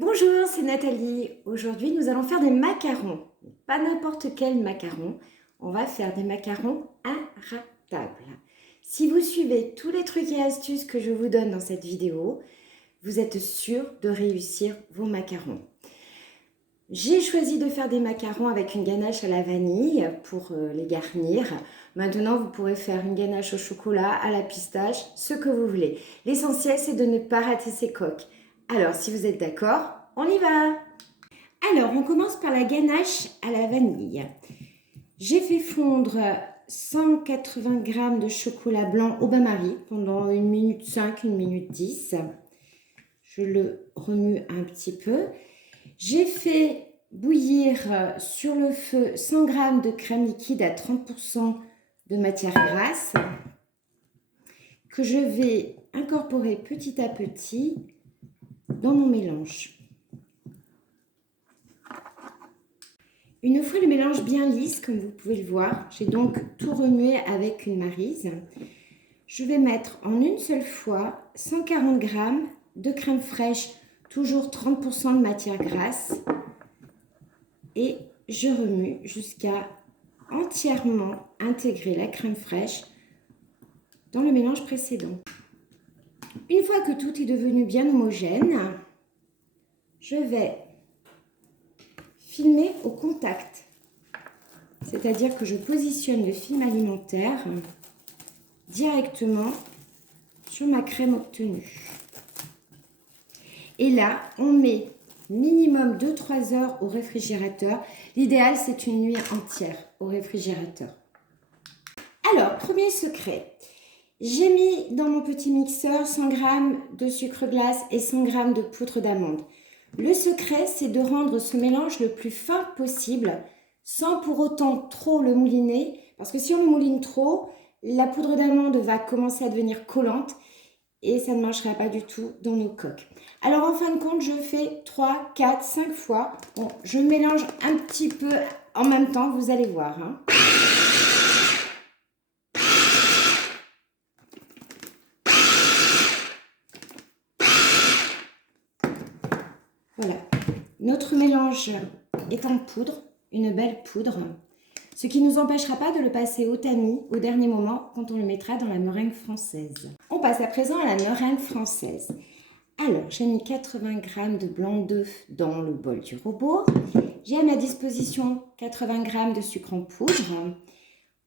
Bonjour, c'est Nathalie. Aujourd'hui, nous allons faire des macarons. Pas n'importe quel macaron. On va faire des macarons inratables. Si vous suivez tous les trucs et astuces que je vous donne dans cette vidéo, vous êtes sûr de réussir vos macarons. J'ai choisi de faire des macarons avec une ganache à la vanille pour les garnir. Maintenant, vous pourrez faire une ganache au chocolat, à la pistache, ce que vous voulez. L'essentiel, c'est de ne pas rater ses coques. Alors, si vous êtes d'accord, on y va! Alors, on commence par la ganache à la vanille. J'ai fait fondre 180 g de chocolat blanc au bain-marie pendant 1 minute 5, 1 minute 10. Je le remue un petit peu. J'ai fait bouillir sur le feu 100 g de crème liquide à 30% de matière grasse que je vais incorporer petit à petit dans mon mélange. Une fois le mélange bien lisse, comme vous pouvez le voir, j'ai donc tout remué avec une maryse. Je vais mettre en une seule fois 140 g de crème fraîche, toujours 30% de matière grasse. Et je remue jusqu'à entièrement intégrer la crème fraîche dans le mélange précédent. Une fois que tout est devenu bien homogène, je vais filmer au contact. C'est-à-dire que je positionne le film alimentaire directement sur ma crème obtenue. Et là, on met minimum 2-3 heures au réfrigérateur. L'idéal, c'est une nuit entière au réfrigérateur. Alors, premier secret. J'ai mis dans mon petit mixeur 100 g de sucre glace et 100 g de poudre d'amande. Le secret, c'est de rendre ce mélange le plus fin possible sans pour autant trop le mouliner. Parce que si on le mouline trop, la poudre d'amande va commencer à devenir collante et ça ne marchera pas du tout dans nos coques. Alors en fin de compte, je fais 3, 4, 5 fois. Bon, je mélange un petit peu en même temps, vous allez voir. Voilà, notre mélange est en poudre, une belle poudre, ce qui ne nous empêchera pas de le passer au tamis au dernier moment quand on le mettra dans la meringue française. On passe à présent à la meringue française. Alors, j'ai mis 80 g de blanc d'œuf dans le bol du robot. J'ai à ma disposition 80 g de sucre en poudre.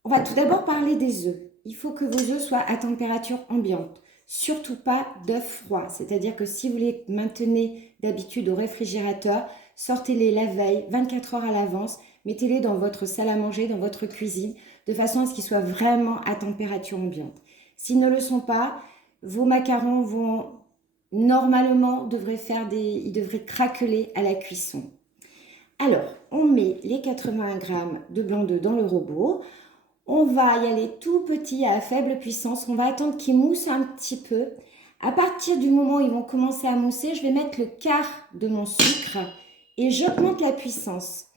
On va tout d'abord parler des œufs. Il faut que vos œufs soient à température ambiante. Surtout pas d'œufs froids. C'est-à-dire que si vous les maintenez d'habitude au réfrigérateur, sortez-les la veille, 24 heures à l'avance. Mettez-les dans votre salle à manger, dans votre cuisine, de façon à ce qu'ils soient vraiment à température ambiante. S'ils ne le sont pas, vos macarons vont... Normalement, ils devraient craqueler à la cuisson. Alors, on met les 80 g de blanc d'œuf dans le robot. On va y aller tout petit à faible puissance. On va attendre qu'ils moussent un petit peu. À partir du moment où ils vont commencer à mousser, je vais mettre le quart de mon sucre et j'augmente la puissance.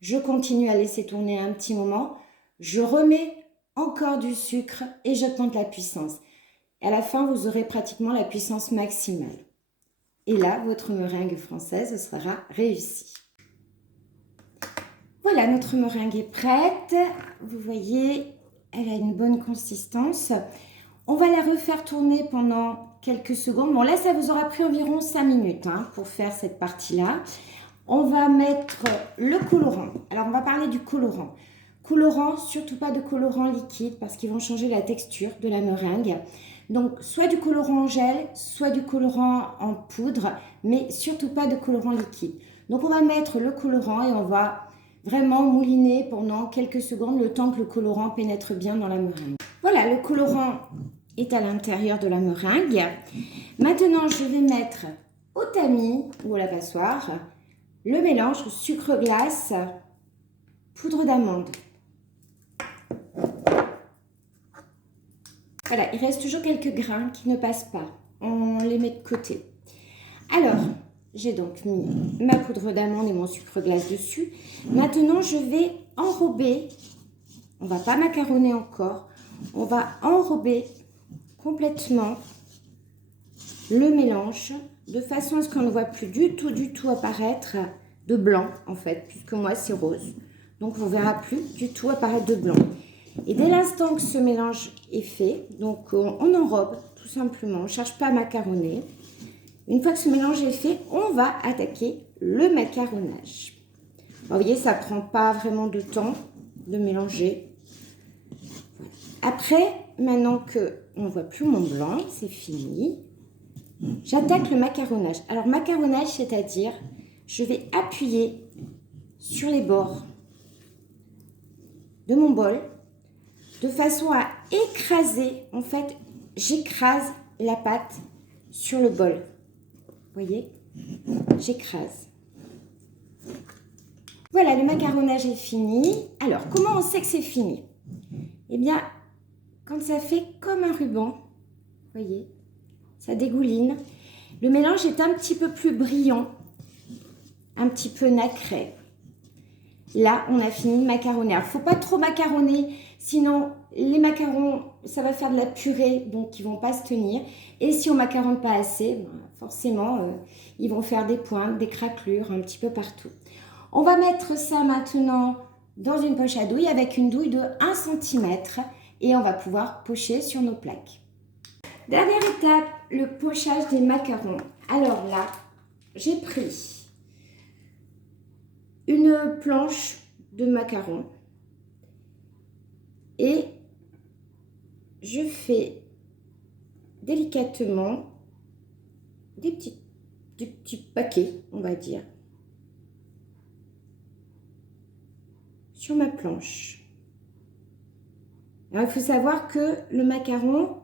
Je continue à laisser tourner un petit moment. Je remets encore du sucre et j'augmente la puissance. À la fin, vous aurez pratiquement la puissance maximale. Et là, votre meringue française sera réussie. Voilà, notre meringue est prête. Vous voyez, elle a une bonne consistance. On va la refaire tourner pendant quelques secondes. Bon, là, ça vous aura pris environ 5 minutes pour faire cette partie-là. On va mettre le colorant. Alors, on va parler du colorant. Colorant, surtout pas de colorant liquide parce qu'ils vont changer la texture de la meringue. Donc, soit du colorant en gel, soit du colorant en poudre, mais surtout pas de colorant liquide. Donc, on va mettre le colorant et on va vraiment mouliner pendant quelques secondes le temps que le colorant pénètre bien dans la meringue. Voilà, le colorant est à l'intérieur de la meringue. Maintenant, je vais mettre au tamis ou à la passoire le mélange sucre glace, poudre d'amande. Voilà, il reste toujours quelques grains qui ne passent pas. On les met de côté. Alors, j'ai donc mis ma poudre d'amande et mon sucre glace dessus. Maintenant, je vais enrober. On ne va pas macaronner encore. On va enrober complètement le mélange de façon à ce qu'on ne voit plus du tout apparaître de blanc en fait, puisque moi c'est rose. Donc on ne verra plus du tout apparaître de blanc. Et dès l'instant que ce mélange est fait, donc on enrobe tout simplement, on ne cherche pas à macaronner. Une fois que ce mélange est fait, on va attaquer le macaronnage. Alors, vous voyez, ça ne prend pas vraiment de temps de mélanger. Après, maintenant qu'on ne voit plus mon blanc, c'est fini. J'attaque le macaronnage. Alors, macaronnage, c'est-à-dire, je vais appuyer sur les bords de mon bol de façon à écraser. En fait, j'écrase la pâte sur le bol. Vous voyez? J'écrase. Voilà, le macaronnage est fini. Alors, comment on sait que c'est fini? Eh bien, quand ça fait comme un ruban, vous voyez, ça dégouline. Le mélange est un petit peu plus brillant, un petit peu nacré. Là, on a fini de macaronner. Alors, il ne faut pas trop macaronner, sinon les macarons, ça va faire de la purée, donc ils ne vont pas se tenir. Et si on ne macaronne pas assez, forcément, ils vont faire des pointes, des craquelures un petit peu partout. On va mettre ça maintenant dans une poche à douille avec une douille de 1 cm et on va pouvoir pocher sur nos plaques. Dernière étape, le pochage des macarons. Alors là, j'ai pris une planche de macarons et je fais délicatement des petits paquets, on va dire, sur ma planche. Alors, il faut savoir que le macaron,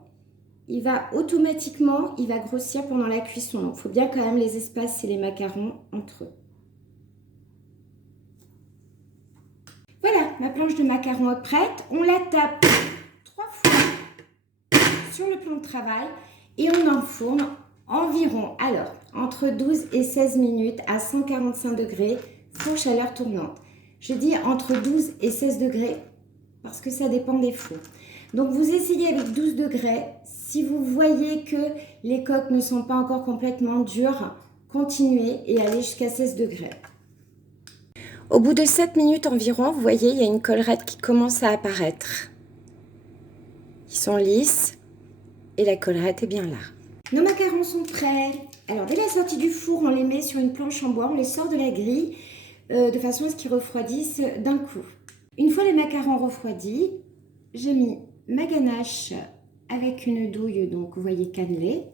il va automatiquement, il va grossir pendant la cuisson. Donc, il faut bien quand même les espacer les macarons entre eux. Voilà, ma planche de macarons est prête. On la tape 3 fois sur le plan de travail et on enfourne environ, alors, entre 12 et 16 minutes à 145 degrés, four chaleur tournante. Je dis entre 12 et 16 degrés parce que ça dépend des fours. Donc, vous essayez avec 12 degrés. Si vous voyez que les coques ne sont pas encore complètement dures, continuez et allez jusqu'à 16 degrés. Au bout de 7 minutes environ, vous voyez, il y a une collerette qui commence à apparaître. Ils sont lisses et la collerette est bien là. Nos macarons sont prêts. Alors, dès la sortie du four, on les met sur une planche en bois, on les sort de la grille de façon à ce qu'ils refroidissent d'un coup. Une fois les macarons refroidis, j'ai mis ma ganache avec une douille, donc vous voyez cannelée,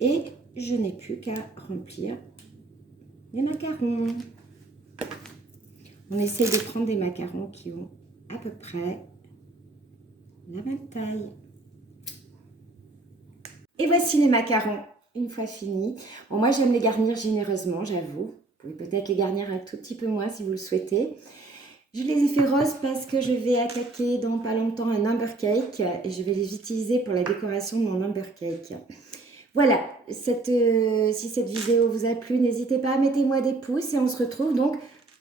et je n'ai plus qu'à remplir les macarons. On essaie de prendre des macarons qui ont à peu près la même taille. Et voici les macarons, une fois finis. Bon, moi, j'aime les garnir généreusement, j'avoue. Vous pouvez peut-être les garnir un tout petit peu moins si vous le souhaitez. Je les ai fait roses parce que je vais attaquer dans pas longtemps un number cake et je vais les utiliser pour la décoration de mon number cake. Voilà, si cette vidéo vous a plu, n'hésitez pas à mettre moi des pouces et on se retrouve donc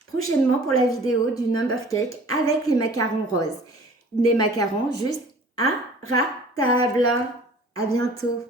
prochainement pour la vidéo du number cake avec les macarons roses. Des macarons juste imratables. À bientôt.